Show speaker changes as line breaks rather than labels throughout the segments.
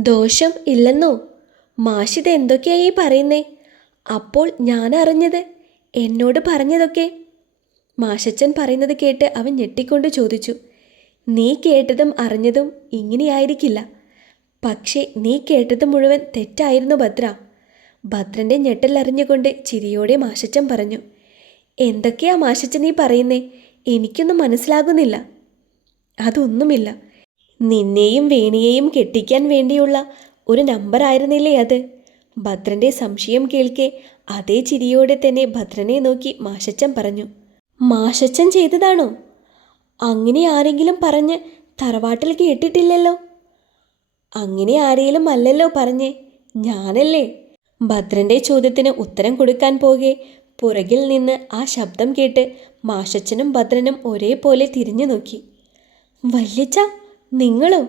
ദോഷം ഇല്ലെന്നോ? മാഷിത് എന്തൊക്കെയായി പറയുന്നേ? അപ്പോൾ ഞാൻ അറിഞ്ഞത് എന്നോട് പറഞ്ഞതൊക്കെ. മാഷച്ചൻ പറയുന്നത് കേട്ട് അവൻ ഞെട്ടിക്കൊണ്ട് ചോദിച്ചു. നീ കേട്ടതും അറിഞ്ഞതും ഇങ്ങനെയായിരിക്കില്ല. പക്ഷേ നീ കേട്ടത് മുഴുവൻ തെറ്റായിരുന്നു ഭദ്ര. ഭദ്രന്റെ ഞെട്ടലറിഞ്ഞുകൊണ്ട് ചിരിയോടെ മാഷച്ചൻ പറഞ്ഞു. എന്തൊക്കെയാ മാഷച്ചൻ നീ പറയുന്നേ? എനിക്കൊന്നും മനസ്സിലാകുന്നില്ല. അതൊന്നുമില്ല. നിന്നെയും വേണിയെയും കെട്ടിക്കാൻ വേണ്ടിയുള്ള ഒരു നമ്പർ ആയിരുന്നില്ലേ അത്? ഭദ്രന്റെ സംശയം കേൾക്കെ അതേ ചിരിയോടെ തന്നെ ഭദ്രനെ നോക്കി മാഷച്ചൻ പറഞ്ഞു മാഷച്ചൻ ചെയ്തതാണോ? അങ്ങനെ ആരെങ്കിലും പറഞ്ഞ് തറവാട്ടിൽ കേട്ടിട്ടില്ലല്ലോ? അങ്ങനെ ആരെങ്കിലും അല്ലല്ലോ പറഞ്ഞേ ഞാനല്ലേ? ഭദ്രന്റെ ചോദ്യത്തിന് ഉത്തരം കൊടുക്കാൻ പോകെ പുറകിൽ നിന്ന് ആ ശബ്ദം കേട്ട് മാഷച്ചനും ഭദ്രനും ഒരേപോലെ തിരിഞ്ഞു നോക്കി. വല്യച്ച നിങ്ങളോ.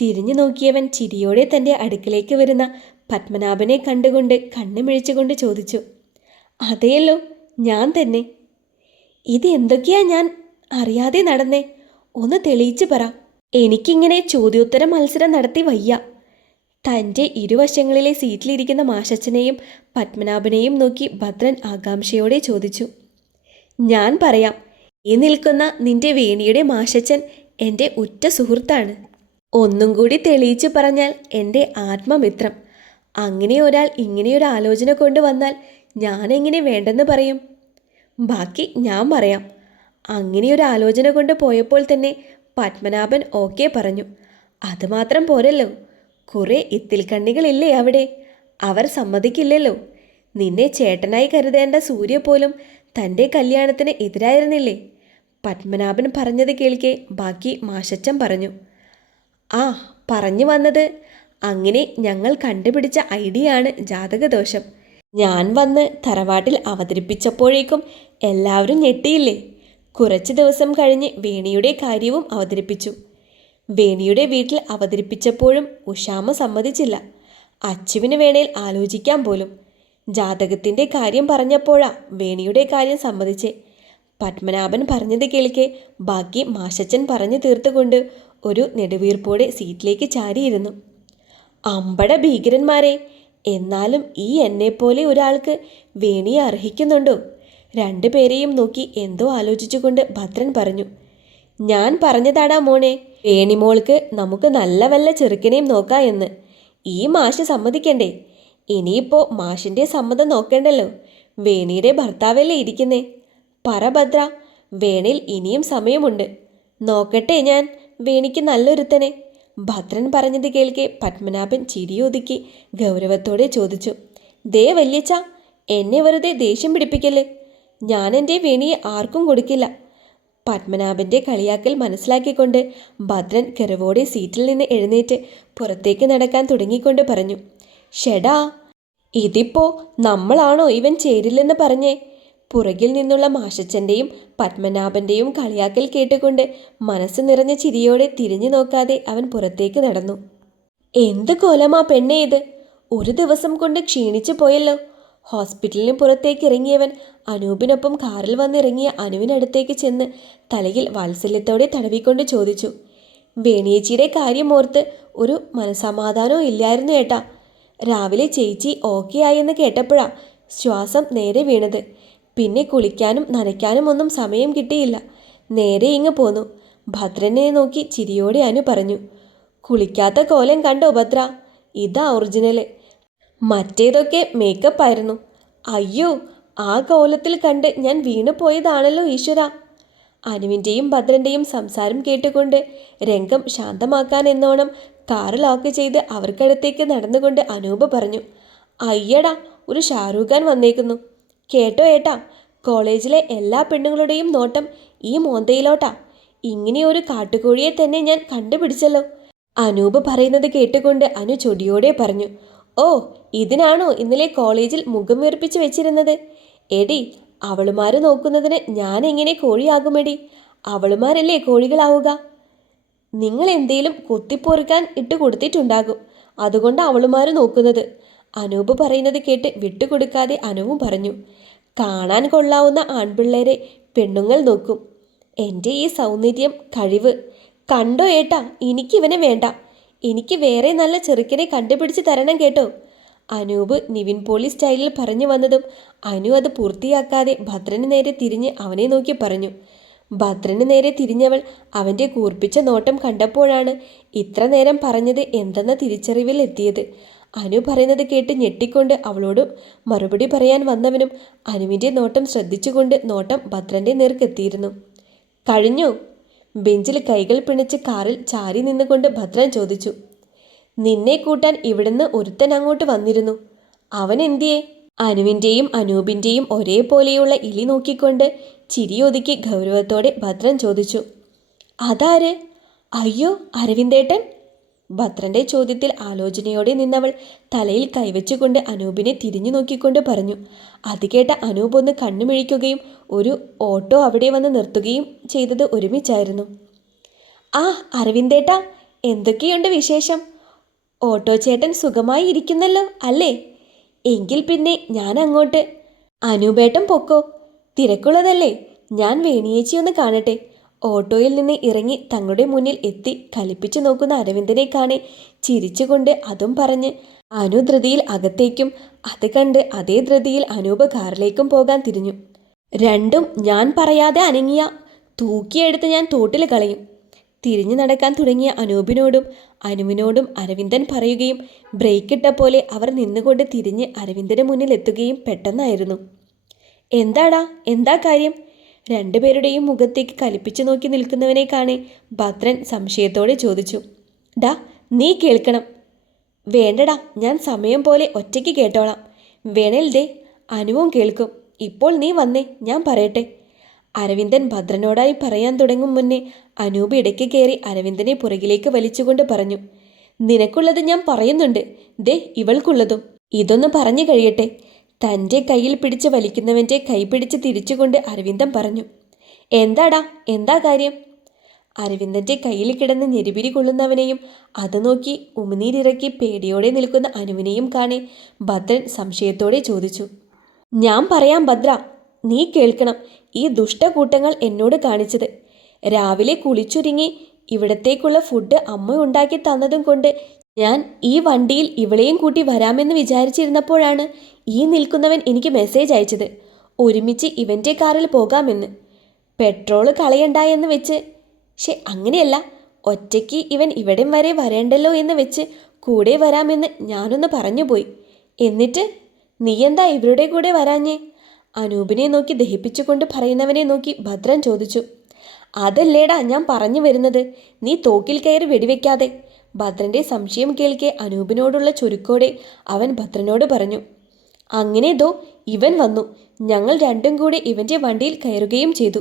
തിരിഞ്ഞു നോക്കിയവൻ ചിരിയോടെ തന്റെ അടുക്കിലേക്ക് വരുന്ന പത്മനാഭനെ കണ്ടുകൊണ്ട് കണ്ണുമിഴിച്ചുകൊണ്ട് ചോദിച്ചു അതെയല്ലോ ഞാൻ തന്നെ. ഇത് എന്തൊക്കെയാ ഞാൻ അറിയാതെ നടന്നേ? ഒന്ന് തെളിയിച്ചു പറ. എനിക്കിങ്ങനെ ചോദ്യോത്തര മത്സരം നടത്തി വയ്യ. തന്റെ ഇരുവശങ്ങളിലെ സീറ്റിലിരിക്കുന്ന മാഷച്ചനെയും പത്മനാഭനെയും നോക്കി ഭദ്രൻ ആകാംക്ഷയോടെ ചോദിച്ചു ഞാൻ പറയാം ഈ നിൽക്കുന്ന നിന്റെ വേണിയുടെ മാഷച്ചൻ എന്റെ ഉറ്റ സുഹൃത്താണ്. ഒന്നും കൂടി തെളിയിച്ചു പറഞ്ഞാൽ എന്റെ ആത്മമിത്രം. അങ്ങനെ ഒരാൾ ഇങ്ങനെയൊരു ആലോചന കൊണ്ടുവന്നാൽ ഞാനെങ്ങനെ വേണ്ടെന്ന് പറയും? ബാക്കി ഞാൻ പറയാം. അങ്ങനെയൊരു ആലോചന കൊണ്ട് പോയപ്പോൾ തന്നെ പത്മനാഭൻ ഓക്കെ പറഞ്ഞു. അതുമാത്രം പോരല്ലോ. കുറേ ഇത്തിൽ കണ്ണികളില്ലേ അവിടെ? അവർ സമ്മതിക്കില്ലല്ലോ. നിന്നെ ചേട്ടനായി കരുതേണ്ട സൂര്യ പോലും തന്റെ കല്യാണത്തിന് എതിരായിരുന്നില്ലേ? പത്മനാഭൻ പറഞ്ഞത് കേൾക്കെ ബാക്കി മാഷച്ചൻ പറഞ്ഞു. ആ പറഞ്ഞു വന്നത്. അങ്ങനെ ഞങ്ങൾ കണ്ടുപിടിച്ച ഐഡിയ ആണ് ജാതകദോഷം. ഞാൻ വന്ന് തറവാട്ടിൽ അവതരിപ്പിച്ചപ്പോഴേക്കും എല്ലാവരും ഞെട്ടിയില്ലേ? കുറച്ച് ദിവസം കഴിഞ്ഞ് വേണിയുടെ കാര്യവും അവതരിപ്പിച്ചു. വേണിയുടെ വീട്ടിൽ അവതരിപ്പിച്ചപ്പോഴും ഉഷാമ സമ്മതിച്ചില്ല. അച്ചുവിന് വേണേൽ ആലോചിക്കാൻ പോലും. ജാതകത്തിന്റെ കാര്യം പറഞ്ഞപ്പോഴാ വേണിയുടെ കാര്യം സമ്മതിച്ചേ. പത്മനാഭൻ പറഞ്ഞത് കേൾക്കെ. ബാക്കി മാഷച്ചൻ പറഞ്ഞു തീർത്തുകൊണ്ട് ഒരു നെടുവീർപ്പോടെ സീറ്റിലേക്ക് ചാരിയിരുന്നു. അമ്പട ഭീകരന്മാരെ എന്നാലും ഈ എന്നെപ്പോലെ ഒരാൾക്ക് വേണിയെ അർഹിക്കുന്നുണ്ടോ? രണ്ടുപേരെയും നോക്കി എന്തോ ആലോചിച്ചുകൊണ്ട് ഭദ്രൻ പറഞ്ഞു ഞാൻ പറഞ്ഞതാടാ മോനെ വേണിമോൾക്ക് നമുക്ക് നല്ല വല്ല ചെറുക്കനെയും നോക്കാം എന്ന്. ഈ മാഷ് സമ്മതിക്കണ്ടേ? ഇനിയിപ്പോൾ മാഷിന്റെ സമ്മതം നോക്കണ്ടല്ലോ. വേണിയുടെ ഭർത്താവല്ലേ ഇരിക്കുന്നേ? പറ ഭദ്ര വേണിൽ ഇനിയും സമയമുണ്ട്. നോക്കട്ടെ ഞാൻ വേണിക്ക് നല്ലൊരുത്തനെ. ഭദ്രൻ പറഞ്ഞത് കേൾക്കെ പത്മനാഭൻ ചിരിയൊതുക്കി ഗൗരവത്തോടെ ചോദിച്ചു. ദേ വല്യച്ച എന്നെ വെറുതെ ദേഷ്യം പിടിപ്പിക്കല്ലേ? ഞാൻ എന്റെ വേണിയെ ആർക്കും കൊടുക്കില്ല. പത്മനാഭന്റെ കളിയാക്കൽ മനസ്സിലാക്കിക്കൊണ്ട് ഭദ്രൻ കെറിവോടെ സീറ്റിൽ നിന്ന് എഴുന്നേറ്റ് പുറത്തേക്ക് നടക്കാൻ തുടങ്ങിക്കൊണ്ട് പറഞ്ഞു. ഷെടാ ഇതിപ്പോ നമ്മളാണോ ഇവൻ ചേരില്ലെന്ന് പറഞ്ഞേ? പുറകിൽ നിന്നുള്ള മാഷച്ചന്റെയും പത്മനാഭന്റെയും കളിയാക്കൽ കേട്ടുകൊണ്ട് മനസ്സ് നിറഞ്ഞ ചിരിയോടെ തിരിഞ്ഞു നോക്കാതെ അവൻ പുറത്തേക്ക് നടന്നു. എന്ത് കോലമാ പെണ്ണേ ഇത്? ഒരു ദിവസം കൊണ്ട് ക്ഷീണിച്ചു പോയല്ലോ. ഹോസ്പിറ്റലിന് പുറത്തേക്ക് ഇറങ്ങിയവൻ അനൂപിനൊപ്പം കാറിൽ വന്നിറങ്ങിയ അനുവിനടുത്തേക്ക് ചെന്ന് തലയിൽ വാത്സല്യത്തോടെ തടവിക്കൊണ്ട് ചോദിച്ചു വേണിയേച്ചിയുടെ കാര്യം ഓർത്ത് ഒരു മനസമാധാനവും ഇല്ലായിരുന്നു ഏട്ടാ. രാവിലെ ചേച്ചി ഓക്കെ ആയെന്ന് കേട്ടപ്പോഴാ ശ്വാസം നേരെ വീണത്. പിന്നെ കുളിക്കാനും നനയ്ക്കാനും ഒന്നും സമയം കിട്ടിയില്ല. നേരെ ഇങ്ങ് പോന്നു. ഭദ്രനെ നോക്കി ചിരിയോടെ അനു പറഞ്ഞു കുളിക്കാത്ത കോലം കണ്ടോ ഭദ്ര? ഇതാ ഒറിജിനൽ മറ്റേതൊക്കെ മേക്കപ്പ് ആയിരുന്നു. അയ്യോ ആ കോലത്തിൽ കണ്ട് ഞാൻ വീണു പോയതാണല്ലോ ഈശ്വര അനുവിന്റെയും ഭദ്രന്റെയും സംസാരം കേട്ടുകൊണ്ട് രംഗം ശാന്തമാക്കാൻ എന്നോണം കാറ് ലോക്ക് ചെയ്ത് അവർക്കടുത്തേക്ക് നടന്നുകൊണ്ട് അനൂപ് പറഞ്ഞു അയ്യടാ ഒരു ഷാരൂഖ് ഖാൻ വന്നേക്കുന്നു. കേട്ടോ ഏട്ടാ. കോളേജിലെ എല്ലാ പെണ്ണുങ്ങളുടെയും നോട്ടം ഈ മോന്തയിലോട്ടാ. ഇങ്ങനെ ഒരു കാട്ടുകോഴിയെ തന്നെ ഞാൻ കണ്ടുപിടിച്ചല്ലോ. അനൂപ് പറയുന്നത് കേട്ടുകൊണ്ട് അനു ചൊടിയോടെ പറഞ്ഞു ഓ ഇതിനാണോ ഇന്നലെ കോളേജിൽ മുഖം വീർപ്പിച്ച് വെച്ചിരുന്നത്? എടി അവളുമാര് നോക്കുന്നതിന് ഞാൻ എങ്ങനെ കോഴിയാകുമെടി? അവളുമാരല്ലേ കോഴികളാവുക? നിങ്ങൾ എന്തേലും കുത്തിപ്പൊറുക്കാൻ ഇട്ട് കൊടുത്തിട്ടുണ്ടാകും അതുകൊണ്ട് അവളുമാര് നോക്കുന്നത്. അനൂപ് പറയുന്നത് കേട്ട് വിട്ടുകൊടുക്കാതെ അനുവും പറഞ്ഞു കാണാൻ കൊള്ളാവുന്ന ആൺപിള്ളേരെ പെണ്ണുങ്ങൾ നോക്കും. എന്റെ ഈ സൗന്ദര്യം കഴിവ്. കണ്ടോ ഏട്ടാ എനിക്കിവനെ വേണ്ട. എനിക്ക് വേറെ നല്ല ചെറുക്കനെ കണ്ടുപിടിച്ച് തരണം കേട്ടോ. അനൂപ് നിവിൻ പോളി സ്റ്റൈലിൽ പറഞ്ഞു വന്നതും അനു അത് പൂർത്തിയാക്കാതെ ഭദ്രന് നേരെ തിരിഞ്ഞ് അവനെ നോക്കി പറഞ്ഞു. ഭദ്രന് നേരെ തിരിഞ്ഞവൾ അവന്റെ കൂർപ്പിച്ച നോട്ടം കണ്ടപ്പോഴാണ് ഇത്ര നേരം പറഞ്ഞത് എന്തെന്ന തിരിച്ചറിവിൽ എത്തിയത്. അനു പറയുന്നത് കേട്ട് ഞെട്ടിക്കൊണ്ട് അവളോട് മറുപടി പറയാൻ വന്നവനും അനുവിന്റെ നോട്ടം ശ്രദ്ധിച്ചുകൊണ്ട് നോട്ടം ഭദ്രന്റെ നേർക്കെത്തിയിരുന്നു. കഴിഞ്ഞു? ബെഞ്ചിൽ കൈകൾ പിണിച്ച് കാറിൽ ചാരി നിന്നുകൊണ്ട് ഭദ്രൻ ചോദിച്ചു. നിന്നെ കൂട്ടാൻ ഇവിടുന്ന് ഒരുത്തൻ അങ്ങോട്ട് വന്നിരുന്നു. അവൻ എന്തിയെ? അനുവിന്റെയും അനൂപിന്റെയും ഒരേപോലെയുള്ള ഇലി നോക്കിക്കൊണ്ട് ചിരിയൊതുക്കി ഗൗരവത്തോടെ ഭദ്രൻ ചോദിച്ചു. അതാര്? അയ്യോ അരവിന്ദേട്ടൻ. ഭദ്രന്റെ ചോദ്യത്തിൽ ആലോചനയോടെ നിന്നവൾ തലയിൽ കൈവച്ചുകൊണ്ട് അനൂപിനെ തിരിഞ്ഞു നോക്കിക്കൊണ്ട് പറഞ്ഞു അത് കേട്ട അനൂപ് ഒന്ന് കണ്ണുമിഴിക്കുകയും ഒരു ഓട്ടോ അവിടെ വന്ന് നിർത്തുകയും ചെയ്തത് ഒരുമിച്ചായിരുന്നു. ആ അരവിന്ദേട്ടാ എന്തൊക്കെയുണ്ട് വിശേഷം? ഓട്ടോ ചേട്ടൻ സുഖമായി ഇരിക്കുന്നല്ലോ അല്ലേ? എങ്കിൽ പിന്നെ ഞാൻ അങ്ങോട്ട്. അനൂപേട്ടൻ പൊക്കോ തിരക്കുള്ളതല്ലേ? ഞാൻ വേണിയേച്ചി ഒന്ന് കാണട്ടെ. ഓട്ടോയിൽ നിന്ന് ഇറങ്ങി തങ്ങളുടെ മുന്നിൽ എത്തി കലിപ്പിച്ചു നോക്കുന്ന അരവിന്ദനെ കാണെ ചിരിച്ചുകൊണ്ട് അതും പറഞ്ഞ് അനു ധൃതിയിൽ അകത്തേക്കും അത് കണ്ട് അതേ ധൃതിയിൽ അനൂപ് കാറിലേക്കും പോകാൻ തിരിഞ്ഞു. രണ്ടും ഞാൻ പറയാതെ അനങ്ങിയ തൂക്കിയെടുത്ത് ഞാൻ തോട്ടിൽ കളയും തിരിഞ്ഞു നടക്കാൻ തുടങ്ങിയ അനൂപിനോടും അനുവിനോടും അരവിന്ദൻ പറയുകയും ബ്രേക്ക് ഇട്ട പോലെ അവർ നിന്നുകൊണ്ട് തിരിഞ്ഞ് അരവിന്ദന് മുന്നിൽ എത്തുകയും പെട്ടെന്നായിരുന്നു. എന്താടാ? എന്താ കാര്യം? രണ്ടുപേരുടെയും മുഖത്തേക്ക് കലിപ്പിച്ചു നോക്കി നിൽക്കുന്നവനെ കാണെ ഭദ്രൻ സംശയത്തോടെ ചോദിച്ചു ഡാ നീ കേൾക്കണം. വേണ്ടടാ ഞാൻ സമയം പോലെ ഒറ്റയ്ക്ക് കേട്ടോളാം. വേണേൽ ദേ അനുവും കേൾക്കും. ഇപ്പോൾ നീ വന്നേ ഞാൻ പറയട്ടെ. അരവിന്ദൻ ഭദ്രനോടായി പറയാൻ തുടങ്ങും മുന്നേ അനൂപ് ഇടയ്ക്ക് കയറി അരവിന്ദനെ പുറകിലേക്ക് വലിച്ചുകൊണ്ട് പറഞ്ഞു നിനക്കുള്ളത് ഞാൻ പറയുന്നുണ്ട്. ദേ ഇവൾക്കുള്ളതും. ഇതൊന്ന് പറഞ്ഞു കഴിയട്ടെ. തന്റെ കയ്യിൽ പിടിച്ച് വലിക്കുന്നവന്റെ കൈ പിടിച്ച് തിരിച്ചുകൊണ്ട് അരവിന്ദൻ പറഞ്ഞു എന്താടാ? എന്താ കാര്യം? അരവിന്ദന്റെ കയ്യിൽ കിടന്ന് ഞെരുപിരി കൊള്ളുന്നവനെയും അത് നോക്കി ഉമിനീരിറക്കി പേടിയോടെ നിൽക്കുന്ന അനുവിനെയും കാണെ ഭദ്രൻ സംശയത്തോടെ ചോദിച്ചു ഞാൻ പറയാം ഭദ്ര നീ കേൾക്കണം. ഈ ദുഷ്ടകൂട്ടങ്ങൾ എന്നോട് കാണിച്ചത്. രാവിലെ കുളിച്ചൊരുങ്ങി ഇവിടത്തേക്കുള്ള ഫുഡ് അമ്മ ഉണ്ടാക്കി തന്നതും കൊണ്ട് ഞാൻ ഈ വണ്ടിയിൽ ഇവളെയും കൂട്ടി വരാമെന്ന് വിചാരിച്ചിരുന്നപ്പോഴാണ് ഈ നിൽക്കുന്നവൻ എനിക്ക് മെസ്സേജ് അയച്ചത്. ഒരുമിച്ച് ഇവന്റെ കാറിൽ പോകാമെന്ന്. പെട്രോൾ കളയണ്ട എന്ന് വെച്ച്. പക്ഷെ അങ്ങനെയല്ല. ഒറ്റയ്ക്ക് ഇവൻ ഇവിടം വരെ വരേണ്ടല്ലോ എന്ന് വെച്ച് കൂടെ വരാമെന്ന് ഞാനൊന്ന് പറഞ്ഞുപോയി. എന്നിട്ട് നീ എന്താ ഇവരുടെ കൂടെ വരാഞ്ഞേ? അനൂപിനെ നോക്കി ദഹിപ്പിച്ചുകൊണ്ട് പറയുന്നവനെ നോക്കി ഭദ്രൻ ചോദിച്ചു. അതല്ലേടാ ഞാൻ പറഞ്ഞു വരുന്നത്. നീ തോക്കിൽ കയറി വെടിവെക്കാതെ. ഭദ്രന്റെ സംശയം കേൾക്കെ അനൂപിനോടുള്ള ചുരുക്കോടെ അവൻ ഭദ്രനോട് പറഞ്ഞു അങ്ങനെ ദോ ഇവൻ വന്നു. ഞങ്ങൾ രണ്ടും കൂടെ ഇവന്റെ വണ്ടിയിൽ കയറുകയും ചെയ്തു.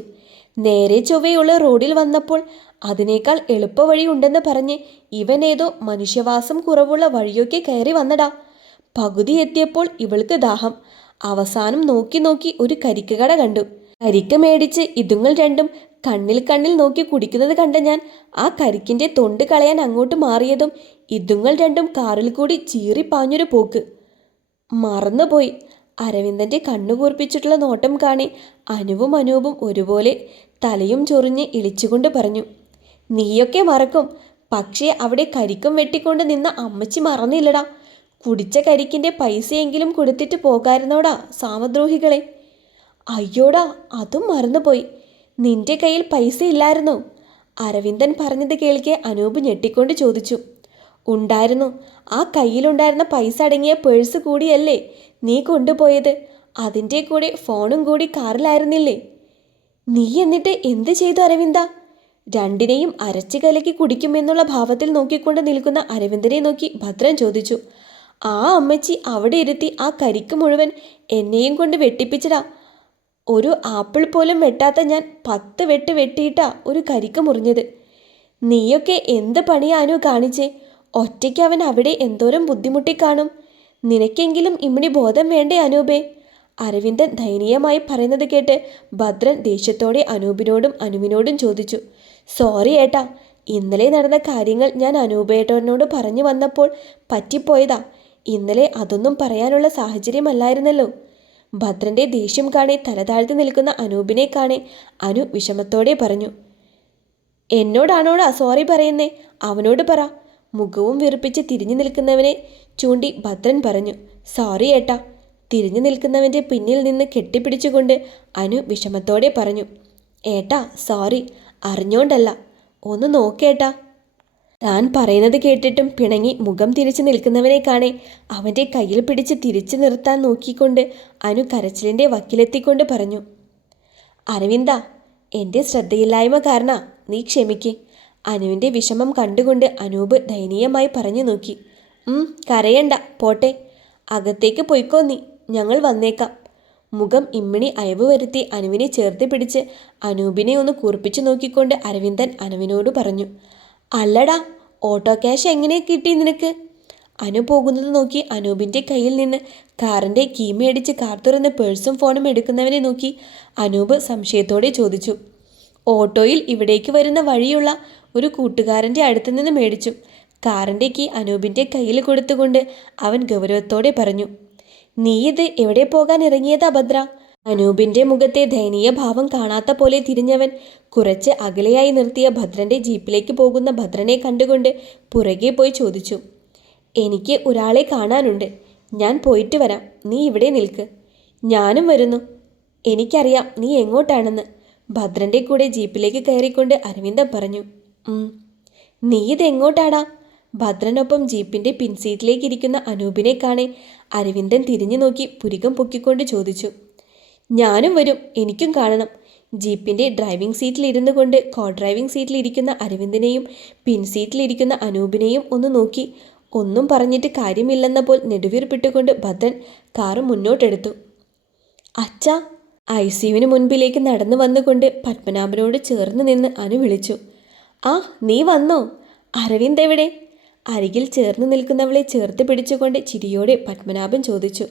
നേരെ ചൊവ്വയുള്ള റോഡിൽ വന്നപ്പോൾ അതിനേക്കാൾ എളുപ്പവഴി ഉണ്ടെന്ന് പറഞ്ഞ് ഇവൻ ഏതോ മനുഷ്യവാസം കുറവുള്ള വഴിയൊക്കെ കയറി വന്നടാ പകുതി എത്തിയപ്പോൾ ഇവൾക്ക് ദാഹം. അവസാനം നോക്കി നോക്കി ഒരു കരിക്കുകട കണ്ടു. കരിക്ക് മേടിച്ച് ഇതുങ്ങൾ രണ്ടും കണ്ണിൽ കണ്ണിൽ നോക്കി കുടിക്കുന്നത് കണ്ട ഞാൻ ആ കരിക്കിന്റെ തൊണ്ട് കളയാൻ അങ്ങോട്ട് മാറിയതും ഇതുങ്ങൾ രണ്ടും കാറിൽ കൂടി ചീറിപ്പാഞ്ഞൊരു പോക്ക്. മറന്നുപോയി. അരവിന്ദന്റെ കണ്ണു കൂർപ്പിച്ചിട്ടുള്ള നോട്ടം കാണി അനുവും അനൂപും ഒരുപോലെ തലയും ചൊറിഞ്ഞ് ഇളിച്ചുകൊണ്ട് പറഞ്ഞു നീയൊക്കെ മറക്കും. പക്ഷേ അവിടെ കരിക്കും വെട്ടിക്കൊണ്ട് നിന്ന അമ്മച്ചി മറന്നില്ലടാ. കുടിച്ച കരിക്കിന്റെ പൈസയെങ്കിലും കൊടുത്തിട്ട് പോകാരുന്നോടാ സാമദ്രോഹികളെ. അയ്യോടാ അതും മറന്നുപോയി. നിന്റെ കയ്യിൽ പൈസ ഇല്ലായിരുന്നു. അരവിന്ദൻ പറഞ്ഞത് കേൾക്കെ അനൂപ് ഞെട്ടിക്കൊണ്ട് ചോദിച്ചു. ഉണ്ടായിരുന്നു. ആ കയ്യിലുണ്ടായിരുന്ന പൈസ അടങ്ങിയ പേഴ്സ് കൂടിയല്ലേ നീ കൊണ്ടുപോയത്? അതിന്റെ കൂടെ ഫോണും കൂടി കാറിലായിരുന്നില്ലേ? നീ എന്നിട്ട് എന്ത് ചെയ്തു അരവിന്ദ? രണ്ടിനെയും അരച്ചു കലക്കി കുടിക്കുമെന്നുള്ള ഭാവത്തിൽ നോക്കിക്കൊണ്ട് നിൽക്കുന്ന അരവിന്ദനെ നോക്കി ഭദ്രൻ ചോദിച്ചു. ആ അമ്മച്ചി അവിടെ ഇരുത്തി ആ കരിക്ക് മുഴുവൻ എന്നെയും കൊണ്ട് വെട്ടിപ്പിച്ചടാ ഒരു ആപ്പിൾ പോലും വെട്ടാത്ത ഞാൻ പത്ത് വെട്ട് വെട്ടിയിട്ടാ ഒരു കരിക്ക് മുറിഞ്ഞത്. നീയൊക്കെ എന്ത് പണിയാനോ കാണിച്ചേ? ഒറ്റയ്ക്ക് അവൻ അവിടെ എന്തോരം ബുദ്ധിമുട്ടി കാണും. നിനക്കെങ്കിലും ഇമ്മിണി ബോധം വേണ്ടേ അനൂപേ? അരവിന്ദൻ ദയനീയമായി പറയുന്നത് കേട്ട് ഭദ്രൻ ദേഷ്യത്തോടെ അനൂപിനോടും അനുവിനോടും ചോദിച്ചു. സോറി ഏട്ടാ ഇന്നലെ നടന്ന കാര്യങ്ങൾ ഞാൻ അനൂപേട്ടനോട് പറഞ്ഞു വന്നപ്പോൾ പറ്റിപ്പോയതാ. ഇന്നലെ അതൊന്നും പറയാനുള്ള സാഹചര്യമല്ലായിരുന്നല്ലോ. ഭദ്രന്റെ ദേഷ്യം കാണെ തലതാഴ്ത്തി നിൽക്കുന്ന അനൂപിനെ കാണെ അനു വിഷമത്തോടെ പറഞ്ഞു എന്നോടാണോടാ സോറി പറയുന്നേ? അവനോട് പറ. മുഖവും വിറപ്പിച്ച് തിരിഞ്ഞു നിൽക്കുന്നവനെ ചൂണ്ടി ഭദ്രൻ പറഞ്ഞു സോറി ഏട്ടാ. തിരിഞ്ഞു നിൽക്കുന്നവന്റെ പിന്നിൽ നിന്ന് കെട്ടിപ്പിടിച്ചുകൊണ്ട് അനു വിഷമത്തോടെ പറഞ്ഞു ഏട്ടാ സോറി അറിഞ്ഞോണ്ടല്ല. ഒന്ന് നോക്കേട്ടാ. താൻ പറയുന്നത് കേട്ടിട്ടും പിണങ്ങി മുഖം തിരിച്ചു നിൽക്കുന്നവനെ കാണെ. അവന്റെ കയ്യിൽ പിടിച്ച് തിരിച്ചു നിർത്താൻ നോക്കിക്കൊണ്ട് അനു കരച്ചിലിന്റെ വക്കിലെത്തിക്കൊണ്ട് പറഞ്ഞു അരവിന്ദ എന്റെ ശ്രദ്ധയില്ലായ്മ കാരണ നീ ക്ഷമിക്ക് അനുവിന്റെ വിഷമം കണ്ടുകൊണ്ട് അനൂപ് ദയനീയമായി പറഞ്ഞു നോക്കി കരയണ്ട പോട്ടെ. അകത്തേക്ക് പോയിക്കോ നീ ഞങ്ങൾ വന്നേക്കാം മുഖം ഇമ്മിണി അയവ് വരുത്തി അനുവിനെ ചേർത്ത് പിടിച്ച് അനൂപിനെ ഒന്ന് കൂർപ്പിച്ചു നോക്കിക്കൊണ്ട് അരവിന്ദൻ അനുവിനോട് പറഞ്ഞു അല്ലടാ ഓട്ടോ ക്യാഷ് എങ്ങനെ കിട്ടി നിനക്ക്? അനു പോകുന്നത് നോക്കി അനൂപിന്റെ കയ്യിൽ നിന്ന് കാറിന്റെ കീ മേടിച്ച് കാർ തുറന്ന് പേഴ്സും ഫോണും എടുക്കുന്നവനെ നോക്കി അനൂപ് സംശയത്തോടെ ചോദിച്ചു. ഓട്ടോയിൽ ഇവിടേക്ക് വരുന്ന വഴിയുള്ള ഒരു കൂട്ടുകാരന്റെ അടുത്ത് നിന്ന് മേടിച്ചു. കാറിന്റെ കീ അനൂപിന്റെ കയ്യിൽ കൊടുത്തുകൊണ്ട് അവൻ ഗൗരവത്തോടെ പറഞ്ഞു നീ ഇത് എവിടെ പോകാൻ ഇറങ്ങിയതാ ഭദ്ര? അനൂപിന്റെ മുഖത്തെ ദയനീയ ഭാവം കാണാത്ത പോലെ തിരിഞ്ഞവൻ കുറച്ച് അകലെയായി നിർത്തിയ ഭദ്രന്റെ ജീപ്പിലേക്ക് പോകുന്ന ഭദ്രനെ കണ്ടുകൊണ്ട് പുറകെ പോയി ചോദിച്ചു എനിക്ക് ഒരാളെ കാണാനുണ്ട്. ഞാൻ പോയിട്ട് വരാം. നീ ഇവിടെ നിൽക്ക്. ഞാനും വരുന്നു. എനിക്കറിയാം നീ എങ്ങോട്ടാണെന്ന്. ഭദ്രന്റെ കൂടെ ജീപ്പിലേക്ക് കയറിക്കൊണ്ട് അരവിന്ദൻ പറഞ്ഞു നീ നീ ഇതെങ്ങോട്ടാടാ ഭദ്രനൊപ്പം ജീപ്പിന്റെ പിൻസീറ്റിലേക്ക് ഇരിക്കുന്ന അനൂപിനെ കാണെ അരവിന്ദൻ തിരിഞ്ഞു നോക്കി പുരികം പൊക്കിക്കൊണ്ട് ചോദിച്ചു ഞാനും വരും. എനിക്കും കാണണം. ജീപ്പിന്റെ ഡ്രൈവിംഗ് സീറ്റിൽ ഇരുന്നു കൊണ്ട് കോ ഡ്രൈവിംഗ് സീറ്റിലിരിക്കുന്ന ഇരിക്കുന്ന പിൻ സീറ്റിലിരിക്കുന്ന അനൂപിനെയും ഒന്ന് നോക്കി. ഒന്നും പറഞ്ഞിട്ട് കാര്യമില്ലെന്ന പോൽ നെടുവീർപ്പിട്ടുകൊണ്ട് ഭദ്രൻ കാറ് മുന്നോട്ടെടുത്തു. അച്ഛ ഐ സിയുവിന് മുൻപിലേക്ക് നടന്നു വന്നുകൊണ്ട് പത്മനാഭനോട് ചേർന്ന് നിന്ന് അനു വിളിച്ചു. ആ നീ വന്നോ? അരവിന്ദ് എവിടെ? അരികിൽ ചേർന്ന് നിൽക്കുന്നവളെ ചേർത്ത് പിടിച്ചുകൊണ്ട് ചിരിയോടെ പത്മനാഭൻ ചോദിച്ചു.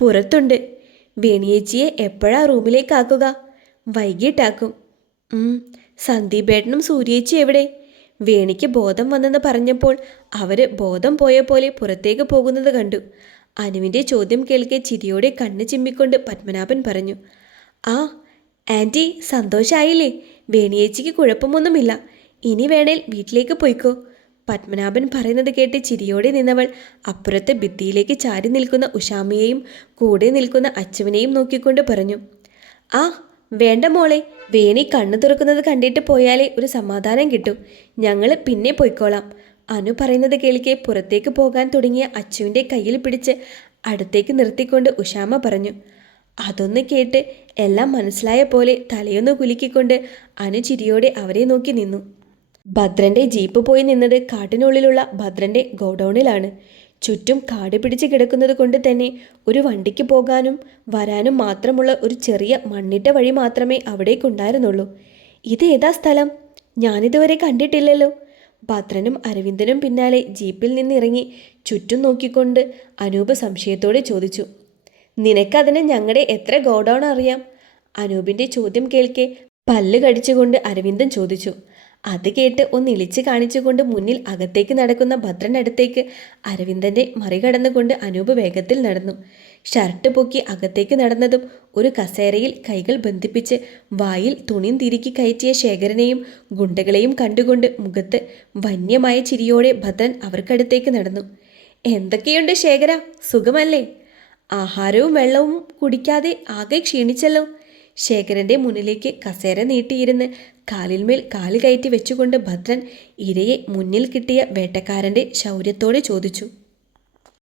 പുറത്തുണ്ട്. വേണിയേച്ചിയെ എപ്പോഴാ റൂമിലേക്കാക്കുക? വൈകിട്ടാക്കും. സന്ദീപേട്ടനും സൂര്യേച്ചി എവിടെ? വേണിക്ക് ബോധം വന്നെന്ന് പറഞ്ഞപ്പോൾ അവർ ബോധം പോയ പോലെ പുറത്തേക്ക് പോകുന്നത് കണ്ടു. അനുവിന്റെ ചോദ്യം കേൾക്കെ ചിരിയോടെ കണ്ണ് ചിമ്മിക്കൊണ്ട് പത്മനാഭൻ പറഞ്ഞു ആ ആന്റി സന്തോഷമായില്ലേ വേണിയേച്ചിക്ക് കുഴപ്പമൊന്നുമില്ല. ഇനി വേണേൽ വീട്ടിലേക്ക് പോയിക്കോ. പത്മനാഭൻ പറയുന്നത് കേട്ട് ചിരിയോടെ നിന്നവൾ അപ്പുറത്തെ ഭിത്തിയിലേക്ക് ചാരി നിൽക്കുന്ന ഉഷാമയെയും കൂടെ നിൽക്കുന്ന അച്ചുവിനെയും നോക്കിക്കൊണ്ട് പറഞ്ഞു ആ വേണ്ട മോളെ വേണി കണ്ണു തുറക്കുന്നത് കണ്ടിട്ട് പോയാലേ ഒരു സമാധാനം കിട്ടും. ഞങ്ങൾ പിന്നെ പോയിക്കോളാം. അനു പറയുന്നത് കേൾക്കെ പുറത്തേക്ക് പോകാൻ തുടങ്ങിയ അച്ചുവിന്റെ കയ്യിൽ പിടിച്ച് അടുത്തേക്ക് നിർത്തിക്കൊണ്ട് ഉഷാമ പറഞ്ഞു അതൊന്ന് കേട്ട് എല്ലാം മനസ്സിലായ പോലെ തലയൊന്ന് കുലുക്കിക്കൊണ്ട് അനു ചിരിയോടെ അവരെ നോക്കി നിന്നു. ഭദ്രന്റെ ജീപ്പ് പോയി നിന്നത് കാട്ടിനുള്ളിലുള്ള ഭദ്രന്റെ ഗോഡൌണിലാണ്. ചുറ്റും കാട് പിടിച്ച് കിടക്കുന്നത് കൊണ്ട് തന്നെ ഒരു വണ്ടിക്ക് പോകാനും വരാനും മാത്രമുള്ള ഒരു ചെറിയ മണ്ണിട്ട വഴി മാത്രമേ അവിടേക്കുണ്ടായിരുന്നുള്ളൂ ഏതാ സ്ഥലം? ഞാനിതുവരെ കണ്ടിട്ടില്ലല്ലോ. ഭദ്രനും അരവിന്ദനും പിന്നാലെ ജീപ്പിൽ നിന്നിറങ്ങി ചുറ്റും നോക്കിക്കൊണ്ട് അനൂപ് സംശയത്തോടെ ചോദിച്ചു നിനക്കതിന് ഞങ്ങളുടെ എത്ര ഗോഡൗൺ അറിയാം? അനൂപിന്റെ ചോദ്യം കേൾക്കെ പല്ല് കടിച്ചുകൊണ്ട് അരവിന്ദൻ ചോദിച്ചു അത് കേട്ട് ഒന്ന് ഇളിച്ച് കാണിച്ചുകൊണ്ട് മുന്നിൽ അകത്തേക്ക് നടക്കുന്ന ഭദ്രന്റെ അടുത്തേക്ക് അരവിന്ദന്റെ മറികടന്നുകൊണ്ട് അനൂപ് വേഗത്തിൽ നടന്നു. ഷർട്ട് പൊക്കി അകത്തേക്ക് നടന്നതും ഒരു കസേരയിൽ കൈകൾ ബന്ധിപ്പിച്ച് വായിൽ തുണിയും തിരുക്കി കയറ്റിയ ശേഖരനെയും ഗുണ്ടകളെയും കണ്ടുകൊണ്ട് മുഖത്ത് വന്യമായ ചിരിയോടെ ഭദ്രൻ അവർക്കടുത്തേക്ക് നടന്നു. എന്തൊക്കെയുണ്ട് ശേഖര? സുഖമല്ലേ? ആഹാരവും വെള്ളവും കുടിക്കാതെ ആകെ ക്ഷീണിച്ചല്ലോ? ശേഖരന്റെ മുന്നിലേക്ക് കസേര നീട്ടിയിരുന്ന് കാലിന്മേൽ കാൽ കയറ്റി വെച്ചുകൊണ്ട് ഭദ്രൻ ഇരയെ മുന്നിൽ കിട്ടിയ വേട്ടക്കാരന്റെ ശൗര്യത്തോടെ ചോദിച്ചു.